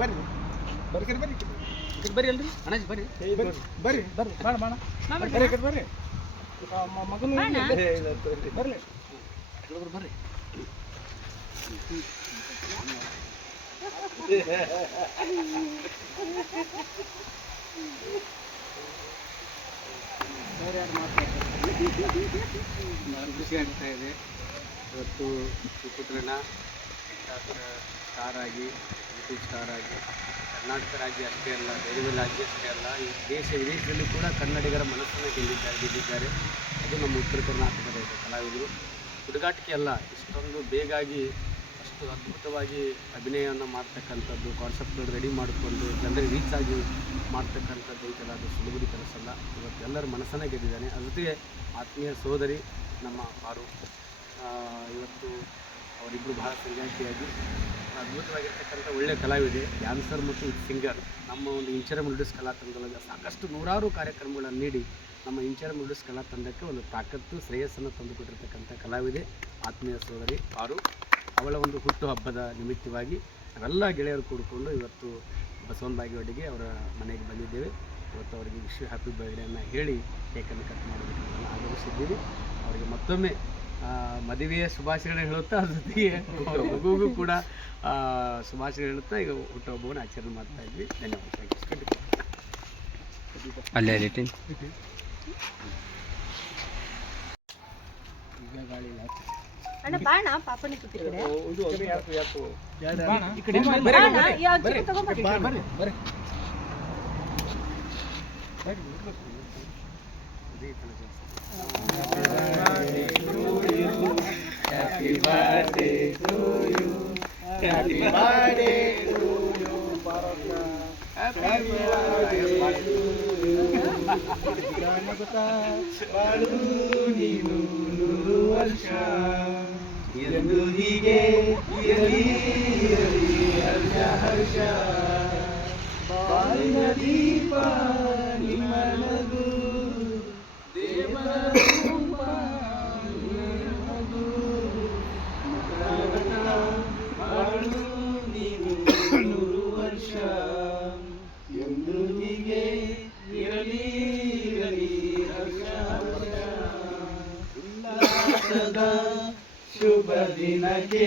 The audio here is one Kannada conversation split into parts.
ಬರ್ರಿ. ಬರ್ರಿ ಬರ್ರಿ. ಬರ್ರಿ ಅಲ್ರಿ? ಅಣ್ಣಾಜಿ ಬರ್ರಿ. ಬರ್ರಿ. ಬರ್ರಿ. ಬಾಣ ಬಾಣ. ಬರ್ರಿ. ಬರ್ರಿ. ಮಗನ ಬರ್ರಿ. ಬರ್ರಿ. ಭಾಳ ಖುಷಿ ಆಗ್ತಾ ಇದೆ. ಇವತ್ತು ಪುತ್ರನ ಸ್ಟಾರ್ ಆಗಿ ಯೂಟ್ಯೂಬ್ ಸ್ಟಾರ್ ಆಗಿ, ಕರ್ನಾಟಕ ರಾಜ್ಯ ಅಷ್ಟೇ ಅಲ್ಲ, ಬೇರೆ ರಾಜ್ಯ ಅಷ್ಟೇ ಅಲ್ಲ, ಈ ದೇಶ, ವಿದೇಶದಲ್ಲಿ ಕೂಡ ಕನ್ನಡಿಗರ ಮನಸ್ಸನ್ನು ಗೆದ್ದಿದ್ದಾರೆ ಗೆದ್ದಿದ್ದಾರೆ. ಅದು ನಮ್ಮ ಉತ್ತರ ಕರ್ನಾಟಕದ ಕಲಾವಿದರು. ಹುಡುಗಾಟಿಕೆ ಅಲ್ಲ, ಇಷ್ಟೊಂದು ಬೇಗಾಗಿ, ಅಷ್ಟು ಅದ್ಭುತವಾಗಿ ಅಭಿನಯವನ್ನು ಮಾಡ್ತಕ್ಕಂಥದ್ದು ಕಾನ್ಸೆಪ್ಟ್ಗಳು ರೆಡಿ ಮಾಡಿಕೊಂಡು, ಜನರಿಗೆ ರೀಚ್ ಆಗಿ ಮಾಡ್ತಕ್ಕಂಥದ್ದು ಐತಲ್ಲ ಅದು ಸುಲಭದ ಕೆಲಸ ಅಲ್ಲ. ಇವತ್ತು ಎಲ್ಲರ ಮನಸ್ಸನ್ನೇ ಗೆದ್ದಿದ್ದಾನೆ. ಅದ್ರ ಜೊತೆಗೆ ಆತ್ಮೀಯ ಸೋದರಿ, ನಮ್ಮ ಪಾರು ಇವತ್ತು ಅವರಿಬ್ಬರು ಬಹಳ ಸಂಗಾತಿಯಾಗಿ ಅದ್ಭುತವಾಗಿರ್ತಕ್ಕಂಥ ಒಳ್ಳೆಯ ಕಲಾವಿದೆ, ಡ್ಯಾನ್ಸರ್ ಮತ್ತು ಸಿಂಗರ್ ನಮ್ಮ ಒಂದು ಇಂಚರ ಮಿಲ್ಡಿಸ್ ಕಲಾ ಸಾಕಷ್ಟು ನೂರಾರು ಕಾರ್ಯಕ್ರಮಗಳನ್ನು ನೀಡಿ ನಮ್ಮ ಇಂಚರ ಮಿಲ್ಡಿಸ್ ಕಲಾ ತಂಡಕ್ಕೆ ಒಂದು ತಾಕತ್ತು, ಶ್ರೇಯಸ್ಸನ್ನು ತಂದುಕೊಟ್ಟಿರ್ತಕ್ಕಂಥ ಕಲಾವಿದೆ, ಆತ್ಮೀಯ ಸೋದರಿ ಆರು ಅವಳ ಒಂದು ಹುಟ್ಟುಹಬ್ಬದ ನಿಮಿತ್ತವಾಗಿ ನಾವೆಲ್ಲ ಗೆಳೆಯರು ಕೂಡಿಕೊಂಡು ಇವತ್ತು ಬಸವನ ಬಾಗೇವಾಡಿಗೆ ಅವರ ಮನೆಗೆ ಬಂದಿದ್ದೇವೆ. ಇವತ್ತು ಅವರಿಗೆ ವಿಶ್ವ ಹ್ಯಾಪಿ ಬರ್ಡೇಯನ್ನು ಹೇಳಿ ಕೇಕನ್ನು ಕಟ್ ಮಾಡೋದಕ್ಕೆ ಆಗಮಿಸಿದ್ದೀವಿ. ಅವರಿಗೆ ಮತ್ತೊಮ್ಮೆ ಮದುವೆಯ ಶುಭಾಶಯಗಳನ್ನ ಹೇಳುತ್ತಾ ಅದ್ರ ಜೊತೆಗೆ ಮಗುಗೂ ಮಗುವಿಗೂ ಕೂಡ ಆ, ಶುಭಾಶಯ ಹೇಳುತ್ತಾ ಈಗ ಹುಟ್ಟುಹಬ್ಬವನ್ನು ಆಚರಣೆ ಮಾಡ್ತಾ ಇದ್ವಿ. ಧನ್ಯವಾದ. ಈಗ ಗಾಳಿ. ಅಣ್ಣ ಬಾಣ ಪಾಪನಿ ಕೂತಿ ಕಡೆ. ಇದು ಅದು ಯಾತು ಯಾತು ಬಾಣ, ಈ ಕಡೆ ಬರ್ರಿ, ಬಾಣ ಬರ್ರಿ. ಯಾವ ಚಿಕ್ಕ ತಗೊಂಬರ್ರಿ ಬರ್ರಿ ಬರ್ರಿ ಇದೇ ಥರ ಜಾಸ್ತಿ. ಎಂದು ಹೀಗೆ ಇರಲಿ ಇರಲಿ ಹರ್ಷ ಹರ್ಷ ಬಾಳಿನ ದೀಪ ದಿನಕ್ಕೆ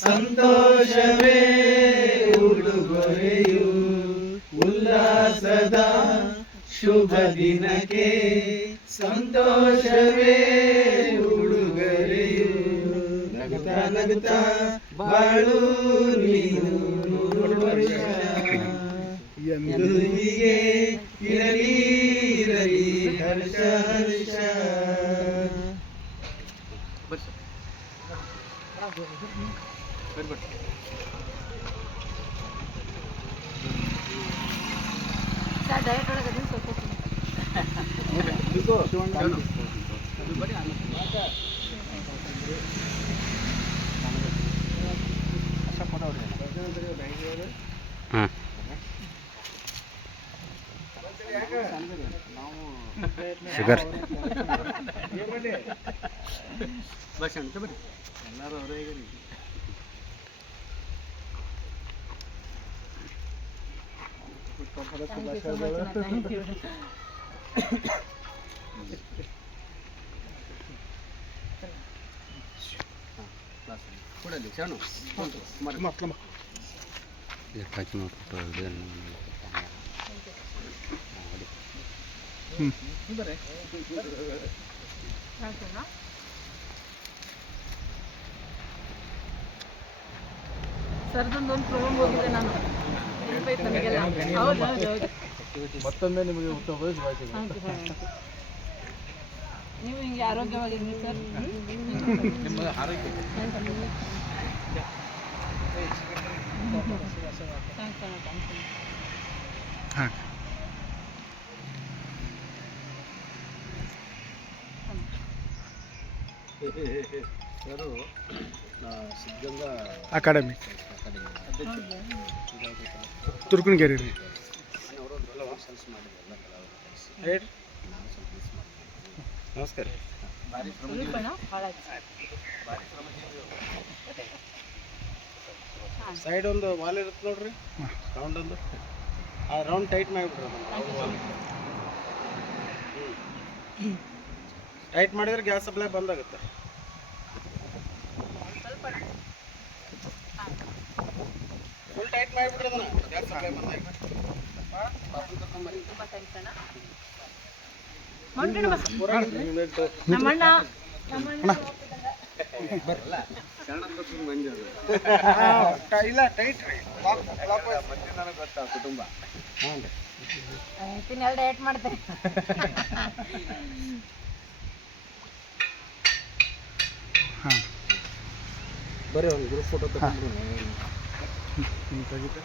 ಸಂತೋಷವೇ ಉಡುಗೊರೆಯು. ಉಲ್ಲಾಸದ ಶುಭ ದಿನಕ್ಕೆ ಸಂತೋಷವೇ ಉಡುಗೊರೆಯು. ನಗತ ನಗತ ಬಾಳು ನೀನು ನೂರು ವರ್ಷ. ಎಂದು ಡಯಟ್ ಒಳಗೆ ಅದನ್ನ ಸ್ವಲ್ಪ ಶುಗರ್ ಬಸ್ ಅಂತ ಎಲ್ಲರೂ ಅವರೇ ಸರ್ದೊಂದು ಒಂದು ಪ್ರೋಗ್ರಾಮ್ ಹೋಗಿದ್ದೆ ನಾನು. ಮತ್ತೊಮ್ಮೆ ನಿಮಗೆ ಹುಟ್ಟುಹಬ್ಬದ ಶುಭಾಶಯಗಳು. ನೀವು ಹಿಂಗೆ ಆರೋಗ್ಯವಾಗಿರಿ ಸರ್. ನಿಮ್ಮ ಆರೋಗ್ಯ. ಹಾಂ. ಸರು ಸಿದ್ಧಗಂಗಾ ಅಕಾಡೆಮಿ ತುರ್ಕನಗೆರೆ ರೀ ನಮಸ್ಕಾರ. ಸೈಡ್ ಒಂದು ವಾಲ್ ಇರುತ್ತೆ ನೋಡ್ರಿ. ರೌಂಡ್ ಒಂದು. ಆ ರೌಂಡ್ ಟೈಟ್ ಮಾಡಿಬಿಡ್ರಿ ಟೈಟ್ ಮಾಡಿದ್ರೆ ಗ್ಯಾಸ್ ಸಪ್ಲೈ ಬಂದಾಗುತ್ತೆ ಫುಲ್ ಟೈಟ್ ಮಾಡಿಬಿಡ್ರಿ ಅದನ್ನ ಗ್ಯಾಸ್ ಸಪ್ಲೈ ಬಂದಾಗ ತುಂಬ ಥ್ಯಾಂಕ್ಸ್ ಅಣ್ಣ ಮಂಡಣ ಬಸ್ ನಮ್ಮಣ್ಣ ನಮ್ಮಣ್ಣ ಇಲ್ಲ ಟೈಟ್ ಏಟ್ ಮಾಡ್ತೇನೆ ಬರೀ ಒಂದು ಗ್ರೂಪ್ ಫೋಟೋ ತಗೊಂಡ್ರು. ಹಿಂಗೆ ತೆಗಿತೆ